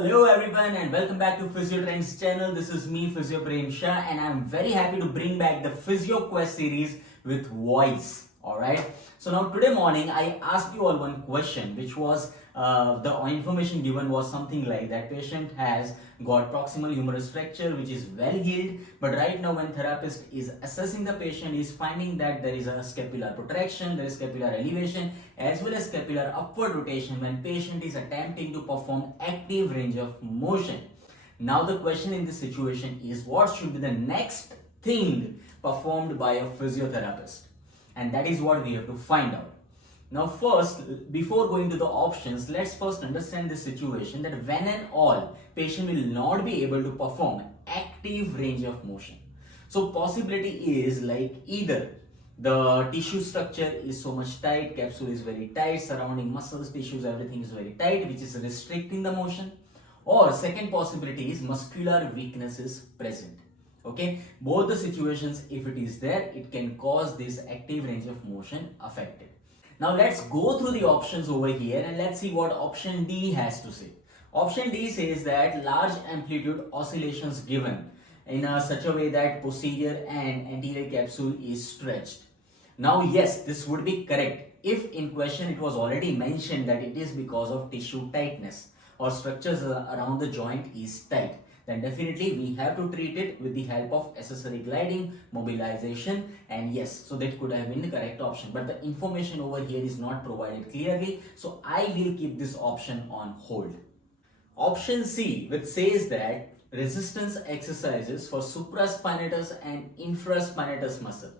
Hello everyone and welcome back to Physiotrendz channel. This is me Physiotherapist and I'm very happy to bring back the Physioquest series with voice. Alright. So now today morning I asked you all one question, which was the information given was something like that patient has got proximal humerus fracture which is well healed, but right now when therapist is assessing the patient is finding that there is a scapular protraction, there is scapular elevation as well as scapular upward rotation when patient is attempting to perform active range of motion. Now the question in this situation is what should be the next thing performed by a physiotherapist, and that is what we have to find out. Now first, before going to the options, let's first understand the situation that when and all patient will not be able to perform active range of motion. So possibility is like either the tissue structure is so much tight, capsule is very tight, surrounding muscles, tissues, everything is very tight, which is restricting the motion, or second possibility is muscular weakness is present. Okay, both the situations, if it is there, it can cause this active range of motion affected. Now let's go through the options over here and let's see what option D has to say. Option D says that large amplitude oscillations given in such a way that posterior and anterior capsule is stretched. Now yes, this would be correct if in question it was already mentioned that it is because of tissue tightness or structures around the joint is tight. Then definitely we have to treat it with the help of accessory gliding, mobilization, and yes, so that could have been the correct option. But the information over here is not provided clearly, so I will keep this option on hold. Option C, which says that resistance exercises for supraspinatus and infraspinatus muscle.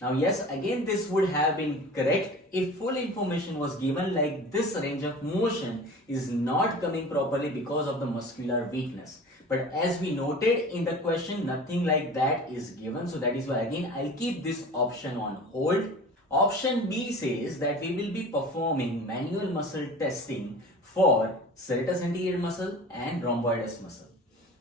Now yes, again this would have been correct if full information was given like this range of motion is not coming properly because of the muscular weakness. But as we noted in the question, nothing like that is given. So that is why again I'll keep this option on hold. Option B says that we will be performing manual muscle testing for serratus anterior muscle and rhomboides muscle.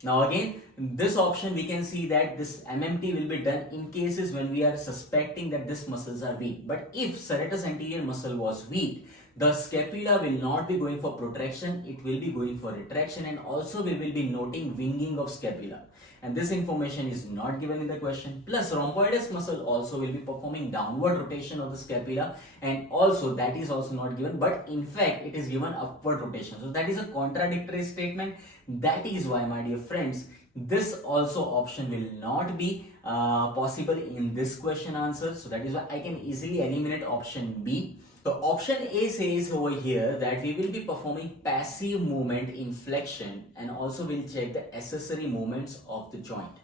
Now again, this option we can see that this MMT will be done in cases when we are suspecting that these muscles are weak. But if serratus anterior muscle was weak, the scapula will not be going for protraction, it will be going for retraction, and also we will be noting winging of scapula. And this information is not given in the question. Plus rhomboides muscle also will be performing downward rotation of the scapula, and also that is also not given, but in fact it is given upward rotation. So that is a contradictory statement. That is why, my dear friends, this also option will not be possible in this question answer. So that is why I can easily eliminate option B. So option A says over here that we will be performing passive movement in flexion and also will check the accessory movements of the joint.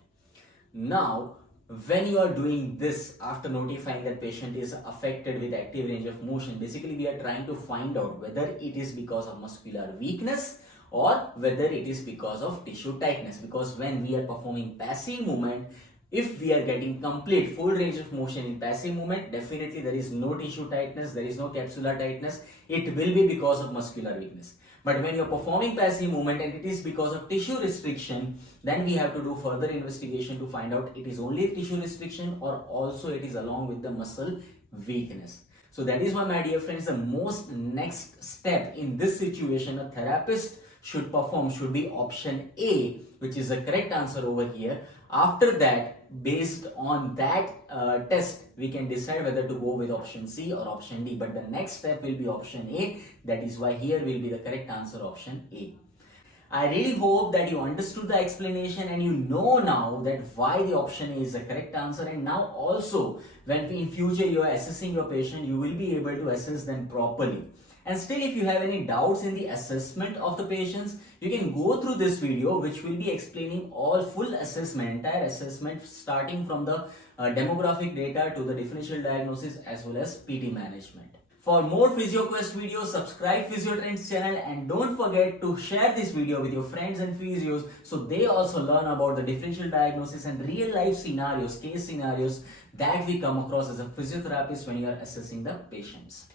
Now, when you are doing this after notifying that patient is affected with active range of motion, basically we are trying to find out whether it is because of muscular weakness or whether it is because of tissue tightness. Because when we are performing passive movement, if we are getting complete full range of motion in passive movement, definitely there is no tissue tightness, there is no capsular tightness, it will be because of muscular weakness. But when you are performing passive movement and it is because of tissue restriction, then we have to do further investigation to find out it is only tissue restriction or also it is along with the muscle weakness. So that is why, my dear friends, the most next step in this situation a therapist should perform should be option A, which is the correct answer over here. After that, based on that test, we can decide whether to go with option C or option D. But the next step will be option A. That is why here will be the correct answer, option A. I really hope that you understood the explanation and you know now that why the option A is the correct answer. And now also, when in future you are assessing your patient, you will be able to assess them properly. And still, if you have any doubts in the assessment of the patients, you can go through this video which will be explaining all full assessment, entire assessment starting from the demographic data to the differential diagnosis as well as PT management. For more Physioquest videos, subscribe Physiotrendz channel and don't forget to share this video with your friends and physios so they also learn about the differential diagnosis and real life scenarios, case scenarios that we come across as a physiotherapist when you are assessing the patients.